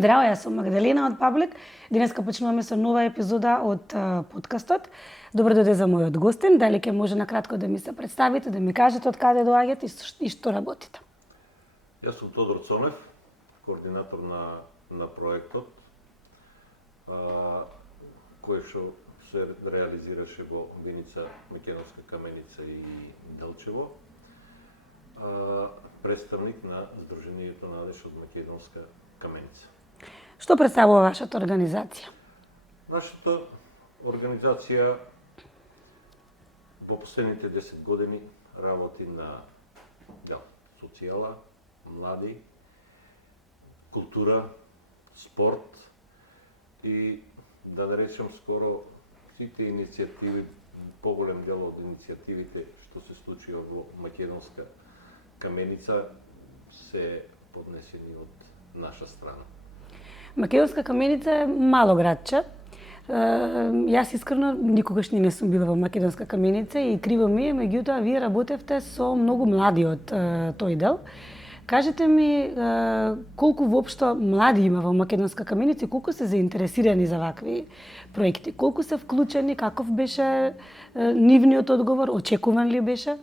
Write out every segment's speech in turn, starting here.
Здраво, јас сум Магдалена од Паблик. Денеска почнуваме со нова епизода од подкастот. Добро дојде за мојот гостин. Дали ќе може накратко да ми се представите, да ми кажете од каде доаѓате и што работите? Јас сум Тодор Цонев, координатор на проектот, кој што се реализираше во Виница, Македонска Каменица и Делчево. Представник на Сдруженијето Надеж од Македонска Каменица. Што представува вашата организација? Нашата организација во последните 10 години работи на социјала, млади, култура, спорт и да речем скоро сите иницијативи, поголем дел од иницијативите што се случија во Македонска Каменица се поднесени од наша страна. Македонска Каменица е мало градче. Јас искрено никогаш не сум била во Македонска Каменица и криво ми е, меѓутоа вие работевте со многу млади од тој дел. Кажете ми колку воопшто млади има во Македонска Каменица и колку се заинтересирани за вакви проекти? Колку се вклучени, каков беше нивниот одговор, очекуван ли беше?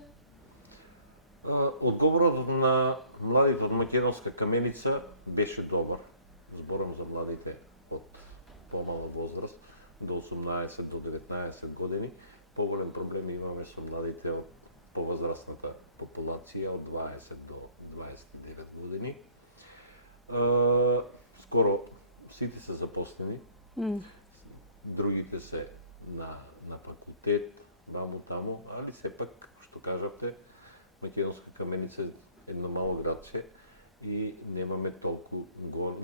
Одговорот на младите од Македонска Каменица беше добар. Зборам за младите од помала возраст, до 18 до 19 години. Поголем проблеми имаме со младите од повозрастната популација од 20 до 29 години. Скоро сите се запослени, другите се на факултет, ваму-таму, али сепак, што кажавте, Македонска Каменица е едно мало градче и немаме толку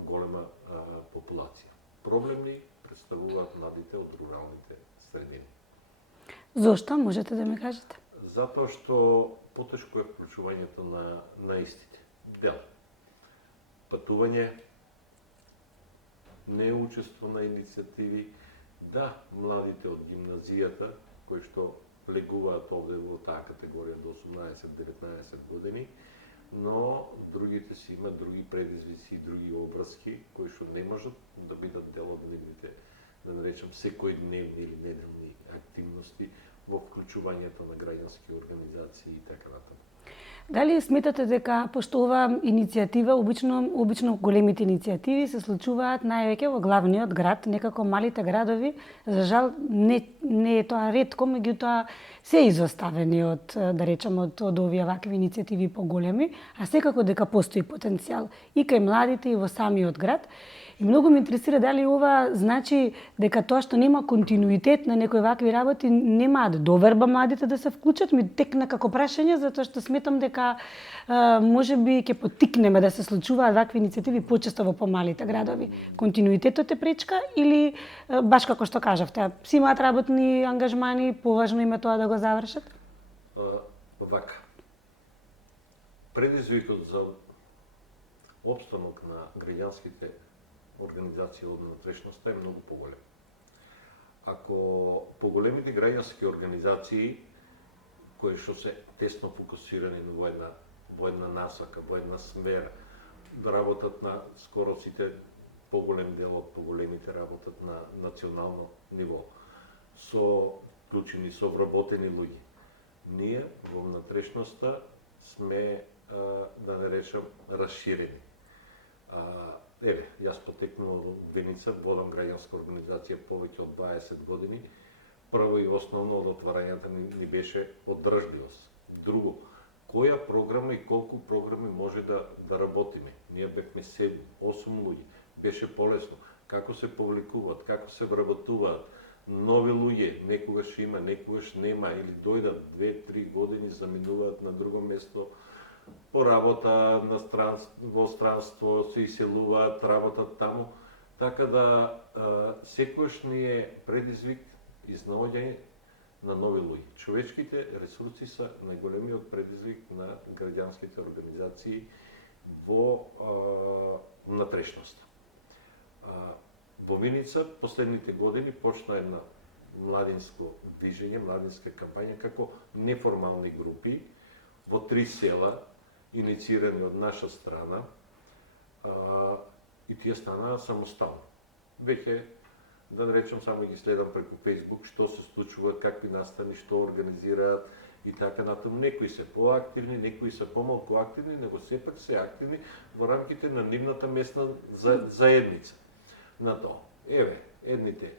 голема популација. Проблемни представуваат младите од руралните средини. Зошто? Можете да ми кажете? Затоа што потешко е вклучувањето на истите. Дел. Патување, неучество на иницијативи, да, младите од гимназијата, кои што легуваат овде во таа категорија до 18-19 години, но другите си имат други предизвици и други обврски кои што не можат да бидат дел од нивните, да наречам, секојдневни или неделни активности во вклучувањето на граѓански организации и така натаму. Дали сметате дека, пошто ова иницијатива, обично големите иницијативи се случуваат највеќе во главниот град, некако малите градови, за жал не е тоа ретко, меѓутоа се изоставени од, да речем, од овие вакви иницијативи поголеми, а секако дека постои потенцијал и кај младите и во самиот град. И многу ме интересира дали ова значи дека тоа што нема континуитет на некои вакви работи немаат доверба младите да се вклучат, ми текна како прашање затоа што сметам дека можеби ќе поттикнеме да се случуваат вакви иницијативи почесто во помалите градови. Континуитетот е пречка или баш како што кажавте, си имаат работни ангажмани, поважно им е тоа да го завршат? Вака. Предизвикот за опстанок на граѓанските организација од внатрешноста е многу поголем. Ако поголемите граѓански организации кои што се тесно фокусирани во една насока, во една смера, да работат на скоро сите поголем дел од поголемите работат на национално ниво, со вклучени, со вработени луѓе. Ние во внатрешноста сме, да не речам, расширени. Еве, јас потекнувам од Виница, водам граѓанска организација повеќе од 20 години. Прво и основно од отварањата ни беше одржливост. Друго, која програма и колку програми може да работиме. Ние бевме 7-8 луѓе. Беше полесно. Како се повлекуваат, како се вработуваат нови луѓе, некогаш има, некогаш нема, или дојдат 2-3 години, заминуваат на друго место, по работа во странство, се иселуваат, работат таму. Така да секојаш ни е предизвик изнаоѓање на нови луѓе. Човечките ресурси са најголемиот предизвик на граѓанските организации во внатрешноста. Во Виница последните години почна една младинско движење, младинска кампања како неформални групи во 3 села, инициирани од наша страна, и тие станаа самостални. Веќе, да речем, само ги следам преку Facebook што се случува, какви настани, што организираат и така натаму. Некои се поактивни, некои се помалку активни, него сепак се активни во рамките на нивната местна заедница. На тоа. Еве, едните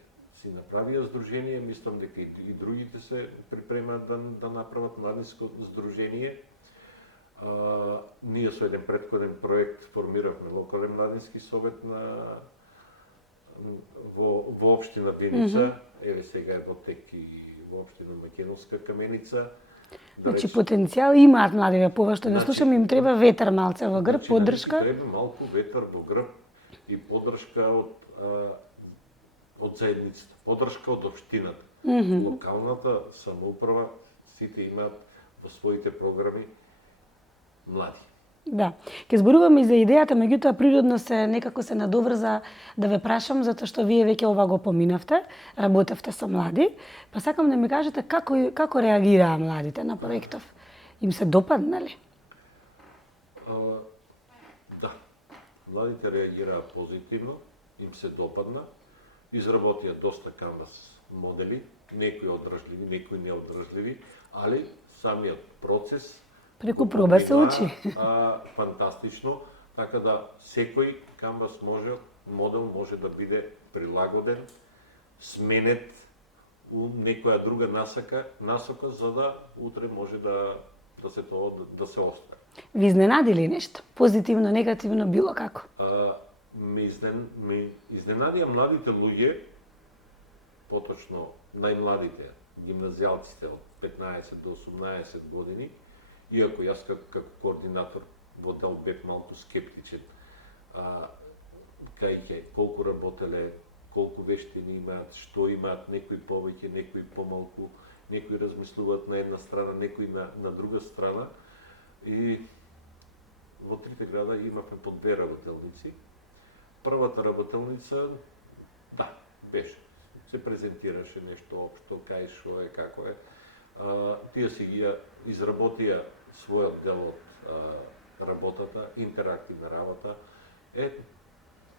си направија здружение, мислам дека и другите се припремаат да направат младинско здружение. Ние со еден претходен проект формиравме локален младински совет во општина Виница, еве сега е во тек и во општина Македонска Каменица. Значи потенцијал имаат младиве, пова што не слушам, им треба ветер малце во грб, поддршка. Треба малку ветер во грб и поддршка од заедницата, поддршка од општината. Локалната самоуправа сите имаат во своите програми млади. Да. Ке зборуваме и за идејата, меѓутоа природно се некако се надоврза да ве прашам, затоа што вие веќе ова го поминавте, работевте со млади, па сакам да ми кажете како реагираа младите на проектов? Им се допадна ли? Да. Младите реагираа позитивно, им се допадна, изработија доста канвас модели, некои одржливи, некои неодржливи, али самиот процес преку проба се учи. Фантастично, така да секој канвас модел може да биде прилагоден, сменет у некоја друга насока, за да утре може да се остари. Ви изненадили нешто? Позитивно, негативно, било како? Ме изненадија младите луѓе, поточно најмладите, гимназијалците од 15 до 18 години, иако јас како координатор во дел бев малку скептичен, кај колку работеле, колку вештини имаат, што имаат, некои повеќе, некои помалку, некои размислуваат на една страна, некои на друга страна. И во трите града имавме по 2 работелници. Првата работелница, да, беше. Се презентираше нешто општо, кај шо е, како е. Тие си ги изработија својот дел од работата, интерактивна работа.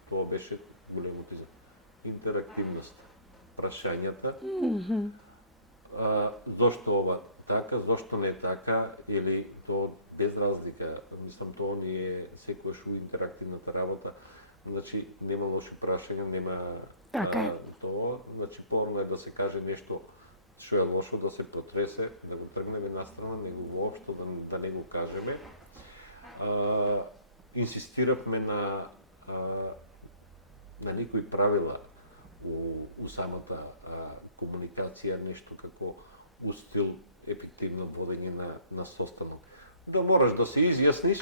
Тоа беше големото интерактивност. Прашањата. Зошто ова така, зошто не така, или тоа без разлика. Мислам, тоа ни е секојаш у интерактивната работа. Значи, нема лоши прашања, нема тоа. Значи, порно е да се каже нешто што е лошо, да се потресе, да го тргнеме настрана, него воопшто да не го кажеме. Инсистиравме на некои правила у самата комуникација, нешто како устил ефективно водење на состанок. Да мораш да се изјасниш,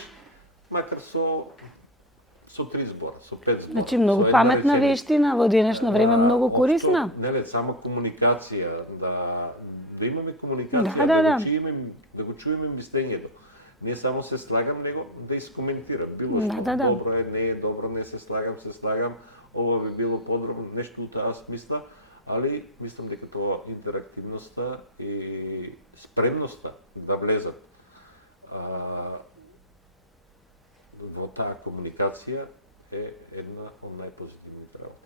макар со 3 збора, со 5 збора. Значи многу паметна вештина, во денешно време многу корисна. Неле, само комуникација, да имаме комуникација, да го чуеме мислењето. Не само се слагам, него да искоментирам. Било што добро е, не е добро, не се слагам, ова би било подробно, нешто у таа смисла, али мислам дека тоа интерактивноста и спремноста да влезат во таа комуникација е една од најпозитивните работи.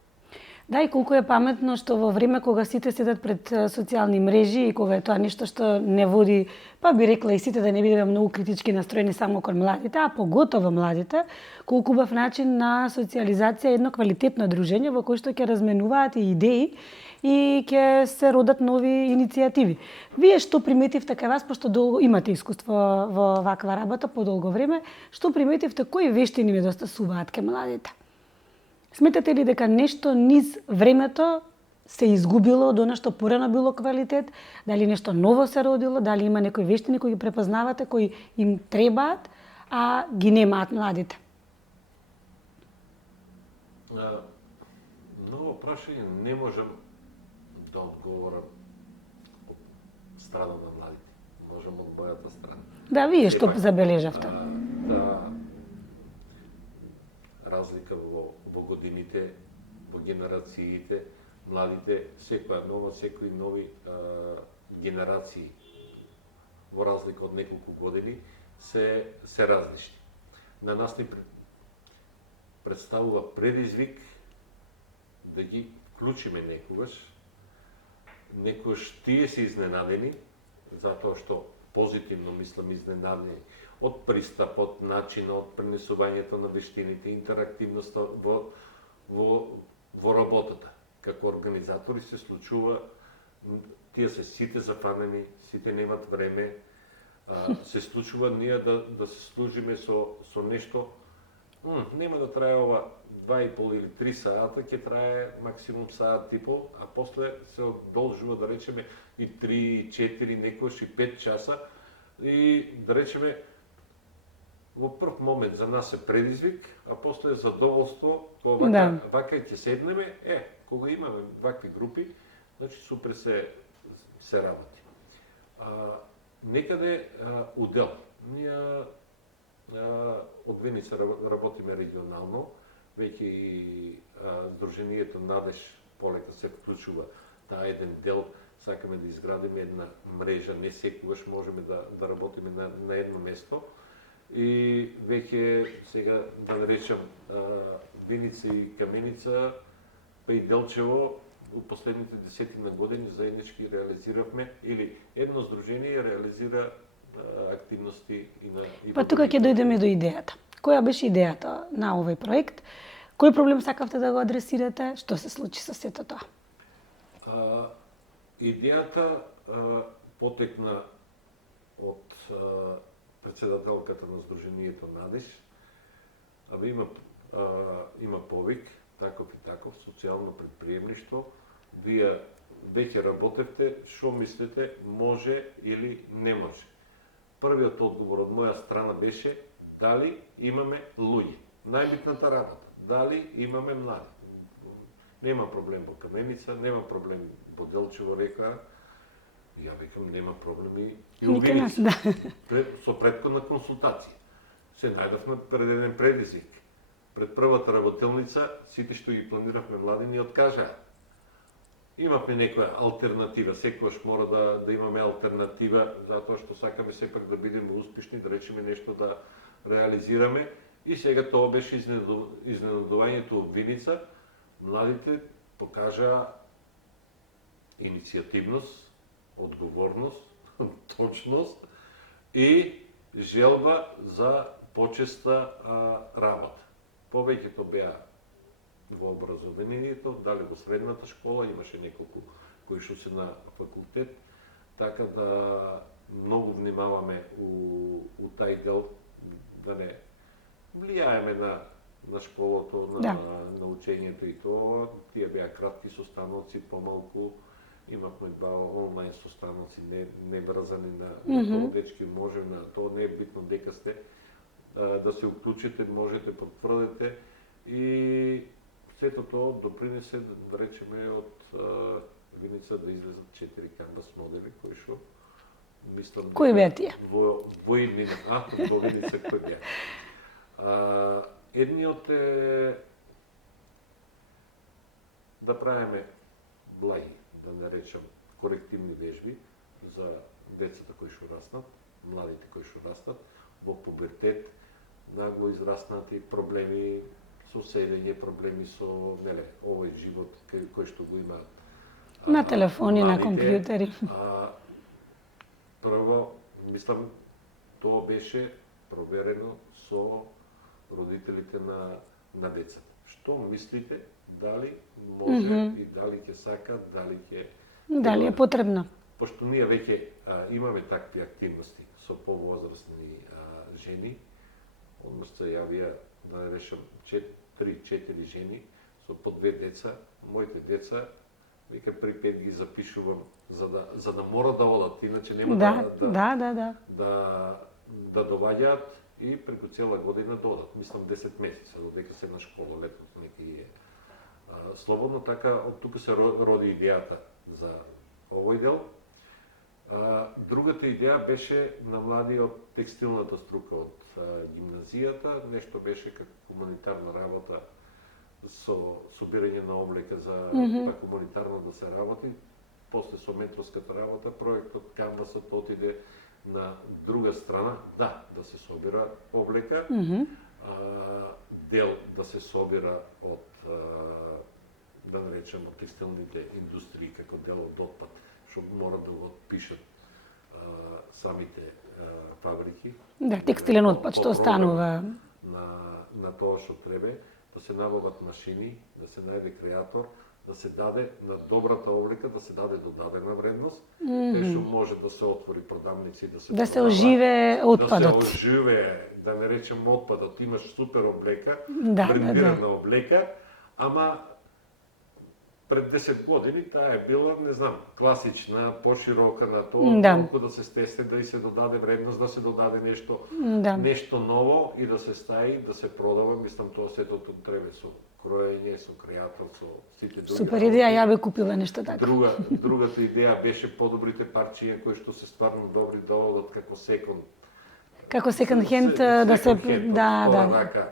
Да, и колку е паметно што во време кога сите седат пред социјални мрежи и кога е тоа нешто што не води, па би рекла и сите да не бидеме многу критички настроени само кон младите, а поготово младите, колку убав начин на социјализација, едно квалитетно дружење во кој што ќе разменуваат и идеи и ќе се родат нови иницијативи. Вие што приметивте кај вас, пошто имате искуство во ваква работа по долго време, што приметивте, кои вештини недостасуваат кај младите? Сметате ли дека нешто низ времето се изгубило од она што порано било квалитет? Дали нешто ново се родило? Дали има некои вештини кои ги препознавате, кои им требаат, а ги немаат младите? Ново прашање не можам да одговорам од страна на младите. Можам од мојата страна. Да, вие што забележавте? Разлика во годините, во генерациите, младите, секои нови генерации во разлика од неколку години се различни. На нас ни представува предизвик да ги вклучиме некогаш тие се изненадени, затоа што позитивно мислам изненадени од пристап, од начин, од пренесувањето на вештините, интерактивноста во работата. Како организатори се случува, тие се сите зафанени, сите немат време, се случува ние да се служиме со нешто, нема да трае ова 2,5 или 3 сата, ќе трае максимум саат и пол, а после се одолжува, да речеме, и 3, и 4, некојаш и 5 часа, и да речеме, во прв момент за нас е предизвик, а после е задоволство, кога вака ќе седнеме, кога имаме вакви групи, значи супер се работи. Некаде удел. Ние од Виница работиме регионално, веќе и Сдруженијето Надеж полека се вклучува таа еден дел, сакаме да изградиме една мрежа, не секогаш можеме да работиме на едно место. И веќе сега да наречам Виница и Каменица, па и Делчево, у последните 10 години заеднички реализиравме, или едно здружение реализира активности и на... Па тука ќе дојдеме до идејата. Која беше идејата на овој проект? Кој проблем сакавте да го адресирате? Што се случи со сето тоа? Идејата потекна од председателката на Сдруженијето Надеж. Има повик, таков и таков, социјално предприемништво. Вие веќе работевте, што мислите, може или не може? Првиот одговор од моја страна беше дали имаме луѓе. Најбитната работа. Дали имаме млади. Нема проблем во Каменица, нема проблем во Делчево, река. Ја викам, нема проблеми и у Виница. Со претходна консултација. Се најдовме пред еден предизвик. Пред првата работелница, сите што ги планиравме млади ни откажаа. Имавме некоја алтернатива, секогаш мора да имаме алтернатива, затоа што сакаме сепак да бидеме успешни, да речеме нешто да реализираме. И сега тоа беше изненадувањето од Виница. Младите покажаа иницијативност, одговорност, точност и желба за почеста работа. Повеќето беа во образованието, дали во средната школа, имаше неколку кои што се на факултет, така да многу внимаваме у тај дел да не влијаеме на школото, на учењето и тоа. Тие беа кратки состаноци, помалку, имавме два онлайн состаноци, не врзани на тоа дечки, може на тоа, не е битно дека сте да се уклучите, можете, потврдите и сето тоа допринесе, да речеме, од Виница да излезат 4 канвас модели, кои што мислам... Кои беа тие? Во иднина, во Виница кои беа. Едниот е да правиме благи, да наречам, корективни вежби за децата кои што растат, младите кои што растат, во пубертет, нагло израснати проблеми со седење, проблеми со овој живот кој што го има на телефони, на компјутери. Прво, мислам, тоа беше проверено со родителите на децата. Што мислите, дали може и дали ќе сака, дали е потребно? Пошто ние веќе имаме такви активности со повозрастни жени, односно се јавија, да решам, 3-4 жени со по 2 деца. Моите деца, веќе при 5 ги запишувам за да мора да одат, иначе нема да доваѓаат и преку цела година да одат. Мислам 10 месеца, додека се на школа, летото неки е слободно, така од тука се роди идејата за овој дел. Другата идеја беше на млади од текстилната струка од гимназијата, нешто беше како хуманитарна работа со собирање на облека за хуманитарно да се работи. После со метроската работа, проектот Канвасот отиде на друга страна, да се собира облека. дел да се собира од да наречем од текстилните индустрии како дел од отпад, што мора да го отпишат самите фабрики. Да, текстилен отпад што останува на тоа што треба, да се набават машини, да се најде креатор, да се даде на добрата облика, да се даде додадена вредност, кај што може да се отвори продавници, да се оживе отпадот. Да се оживе, да не речем отпадот, имаш супер облека, да, брендирана облека, ама пред 10 години таа е била, не знам, класична, поширока на тоа, толку да се стесне, да и се додаде вредност, да се додаде нешто ново и да се стаи, да се продава, мислам тоа сето треба со кроење, со креатор, со сите други. Супер идеја, ја бе купила нешто така. Другата идеја беше подобрите парчиња кои што се стварно добри да одат како секонд. Како секонд хенд да се да.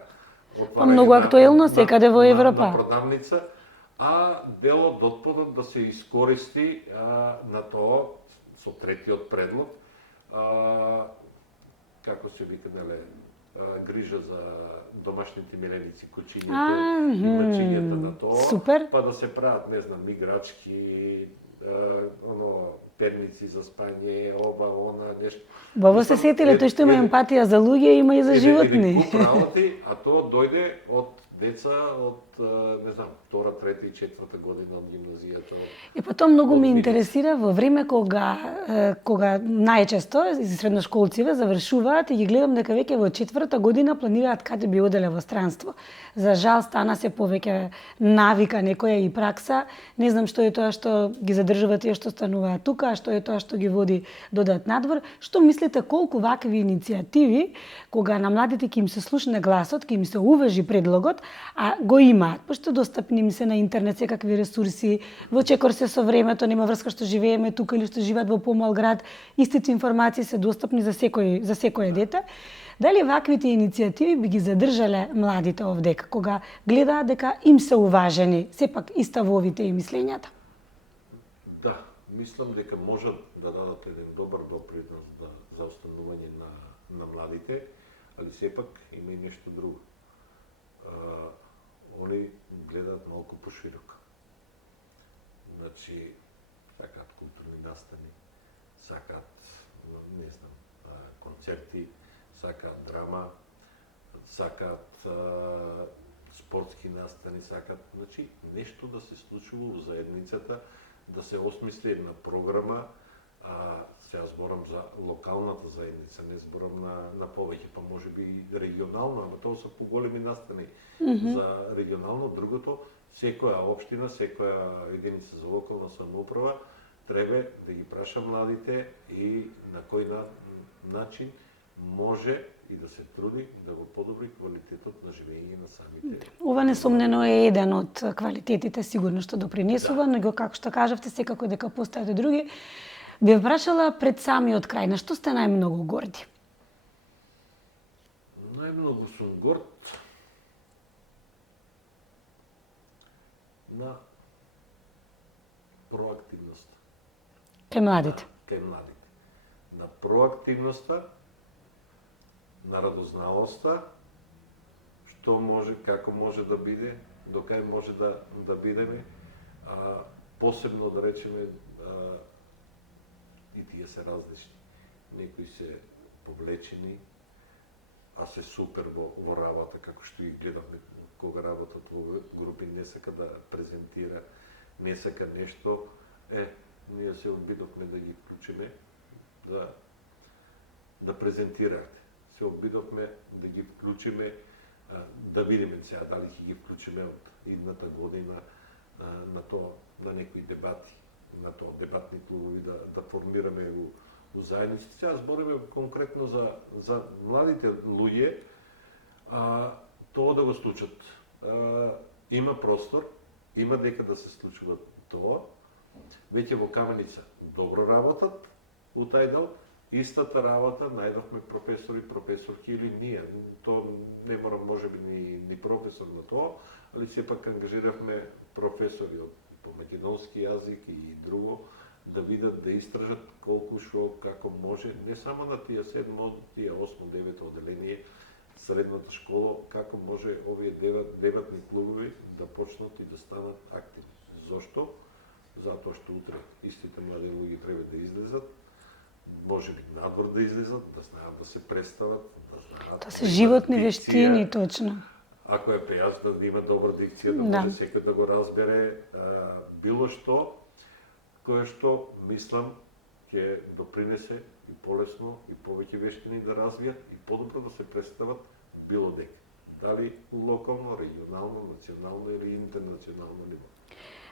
Па многу актуелно секаде во Европа. На продавница, а делот од отпадот да се искористи на тоа со третиот предлог, како се вика, неле, грижа за домашните миленици, кучињата и мачињата на тоа. Супер. Па да се прават, не знам, играчки, перници за спање, оба, она, нешто. Баба се сетиле, тој што има емпатија за луѓе, има и за животни. А тоа дојде од деца од, не знам, 2, 3 и 4 година од гимназијата. Па тоа многу ме интересира во време кога најчесто средношколциве завршуваат и ги гледам дека веќе во 4-та година планираат каде би оделе во странство. За жал стана се повеќе навика некоја и пракса. Не знам што е тоа што ги задржува тие што стануваат тука, што е тоа што ги води додат надвор. Што мислите колку вакви иницијативи кога на младите ќе им се слушне гласот, ќе им се уважи предлогот, а го имаат, пошто достапни им се на интернет секакви ресурси, во чекор се со времето, нема врска што живееме тука или што живеат во помал град, истите информации се достапни за секое дете. Дали ваквите иницијативи би ги задржале младите овдека, кога гледаат дека им се уважени, сепак иставовите и мислењата? Да, мислам дека можат да дадат еден добар допринос за останување на младите, али сепак има и нешто друго. Они гледаат малку пошироко. Значи, сакаат културни настани, сакаат, не знам, концерти, сакаат драма, сакаат спортски настани, сакаат, значи, нешто да се случува во заедницата, да се осмисли една програма, сега зборам за локалната заедница, не зборам на повеќе, па може би и регионално, ама тоа се поголеми настани за регионално. Другото, секоја општина, секоја единица за локална самоуправа треба да ги праша младите и на кој начин може и да се труди да го подобри квалитетот на живење на самите. Ова несомнено е еден од квалитетите сигурно што допринесува, но како што кажавте, секако дека постојат и други. Би прашала пред самиот крај, на што сте најмногу горди? Најмногу сум горд на проактивноста. Кај младите? Кај младите. На проактивноста, на радозналоста, што може, како може да биде, до кај може да бидеме, посебно да речеме, и тие се различни. Некои се повлечени, а се супер во работа, како што ги гледаме кога работат во групи, не сака да презентира, не сака нешто, ние се обидовме да ги вклучиме, да презентираат. Се обидовме да ги вклучиме, да видиме сега дали ќе ги вклучиме од идната година на тоа, на некои дебати, на тоа дебатни клубови да формираме у заедници. Сега збориме конкретно за младите луѓе, тоа да го случат. Има простор, има дека да се случува тоа. Веќе во Каменица добро работат у тај дел. Истата работа најдовме професори, професорки или ние. Тоа не мора можеби ни професор на тоа, али сепак ангажиравме професори по македонски јазик и друго, да видат, да истражат колку што, како може, не само на тие 7, тие 8, 9 одделение, средната школа, како може овие дебатни клубови да почнат и да станат активни. Зошто? Затоа што утре истите млади луѓе треба да излезат, може би надвор да излезат, да знаат да се представат, да знаат. Тоа се животни вештини, точно. Ако е пејач, да има добра дикција, да може секој да го разбере, било што, кое што, мислам, ќе допринесе и полесно и повеќе вештини да развијат и подобро да се представат било дека. Дали локално, регионално, национално или интернационално ниво.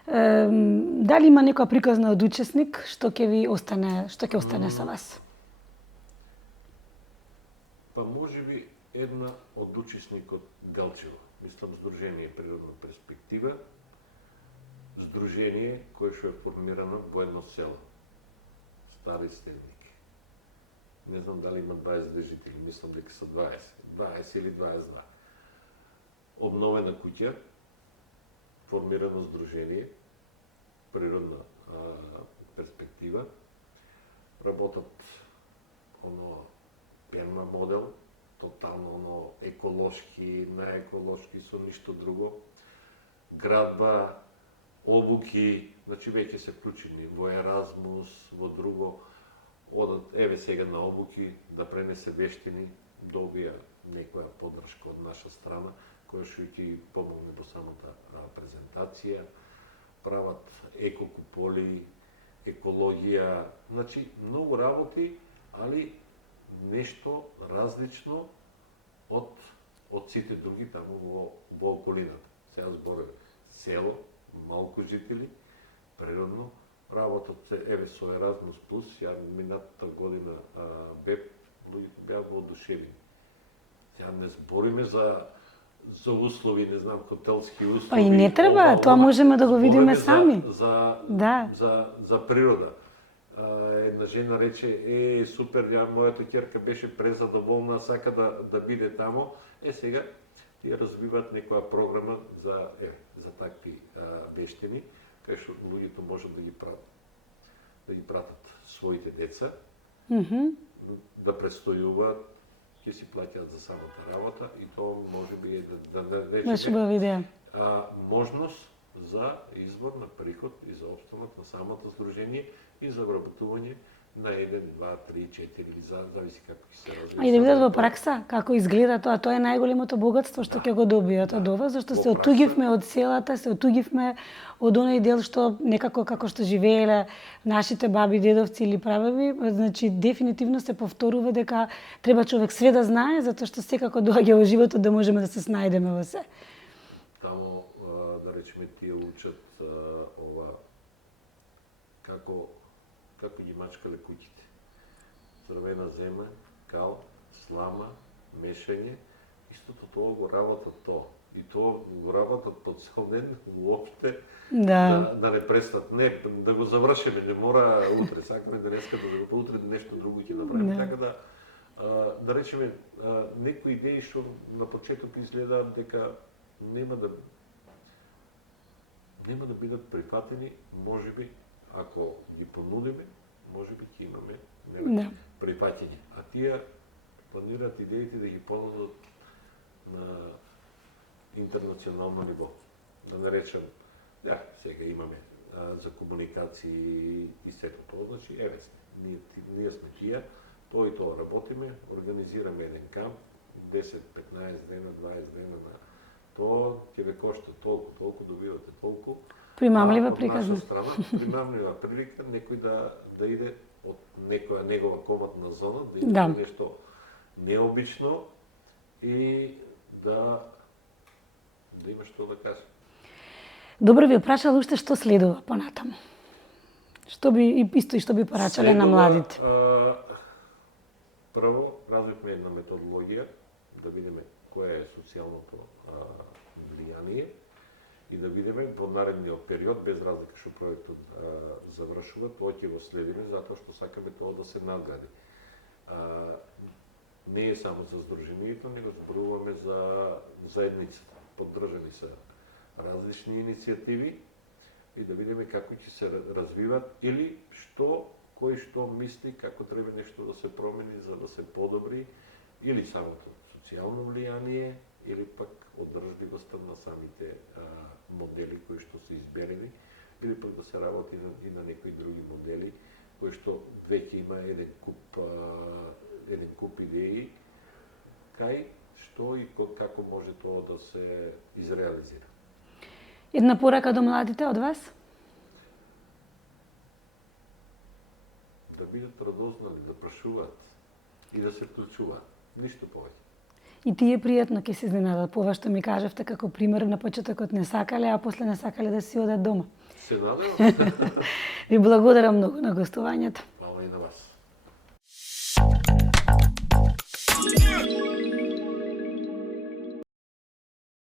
Дали има некоја приказна од учесник што ќе остане со вас? Па може би една од учесникот Галчево. Мислам Сдружение Природна перспектива, здружение кое што е формирано во едно село, Стари Стевник. Не знам дали има 22 жители, мислам дека се 20 или 22. Обновена куќа, формирано здружение, природна перспектива, работат перма модел, тотално еколошки, наеколошки, со ништо друго. Градба, обуки, значи веќе се вклучени во Еразмус, во друго, одат еве сега на обуки, да пренесе вештини, добија некоја поддршка од наша страна, која што ќе помогне во самата презентација, прават екокуполи, екологија, значи многу работи, али нешто различно од сите други таму во околината. Сега зборувам село, малку жители, природно, работат се еве со Еразмус Плюс, ја минатата година луѓето беа воодушевени. Сега не збориме за услови, не знам, хотелски услови. Па и не треба, тоа можеме да го видиме сами. За природа. Една жена рече, супер, мојата ќерка беше презадоволна, сака да биде тамо. Сега ја развиваат некоја програма за такви вештини, кај што луѓето можат да ги пратат своите деца, да престојуваат, ќе си плаќаат за самата работа и тоа може би е можност за извор на приход и за опстанок на самото здружение и за вработување на 1, 2, 3, 4 или зависи како ќе се развива. А и да видат во пракса како изгледа тоа, тоа е најголемото богатство што ќе го добијат од ова, зашто се отугивме од селата, се отугивме од оној дел што некако како што живееле нашите баби, дедовци или прабаби, значи дефинитивно се повторува дека треба човек све да знае, затоа што секако доаѓа во животот да можеме да се снајдеме во се. Тамо, да речеме, тие учат како ги мачкале куќите. Црвена земја, кал, слама, мешање, истото тоа го работат тоа. И тоа го работат по цел ден, уопште да не престат. Не, да го завршиме, не мора утре, сакаме денеска да утре нешто друго ќе направиме. Така да речеме, некои идеи што на почеток изгледаат дека нема да бидат прифатени, можеби ако ги понудиме, можеби ќе имаме прифаќање. А тие планираат идеите да ги понудат на интернационално ниво. Да не речем, сега имаме за комуникации и сето тоа, значи, еве сте, ние сме тие, тоа и тоа работиме, организираме еден камп, 10, 15 дена, 20 дена на тоа ќе ве кошта толку добивате толку. Примамлива приказна. Од наша страна, примамлива прилика некој да иде од некоја негова коматна зона, да иде нешто необично и да има што да каже. Добро, ви прашал уште што следува понатаму. Што би порачале на младите? Прво, развивме една методологија, да видиме кое е социјалното влијание и да видиме во наредниот период, без разлика што проектот завршува, тоа ќе го следиме, затоа што сакаме тоа да се надгради. Не е само за здружението, него зборуваме за заедницата. Поддржани се различни иницијативи и да видиме како ќе се развиват или кој што мисли како треба нешто да се промени за да се подобри или самото социјално влијание или пак одржливоста на самите модели кои што се изберени, или пак да се работи и на некои други модели кои што веќе има еден куп идеи кај што и како може тоа да се изреализира. Една порака до младите од вас? Да бидат радознали, да прашуваат и да се вклучуваат. Ништо повеќе. И тие пријатно ќе се изненадат по ова што ми кажавте како пример на почетокот не сакале, а после не сакале да си одат дома. Се надевам. Ви благодарам многу на гостувањето.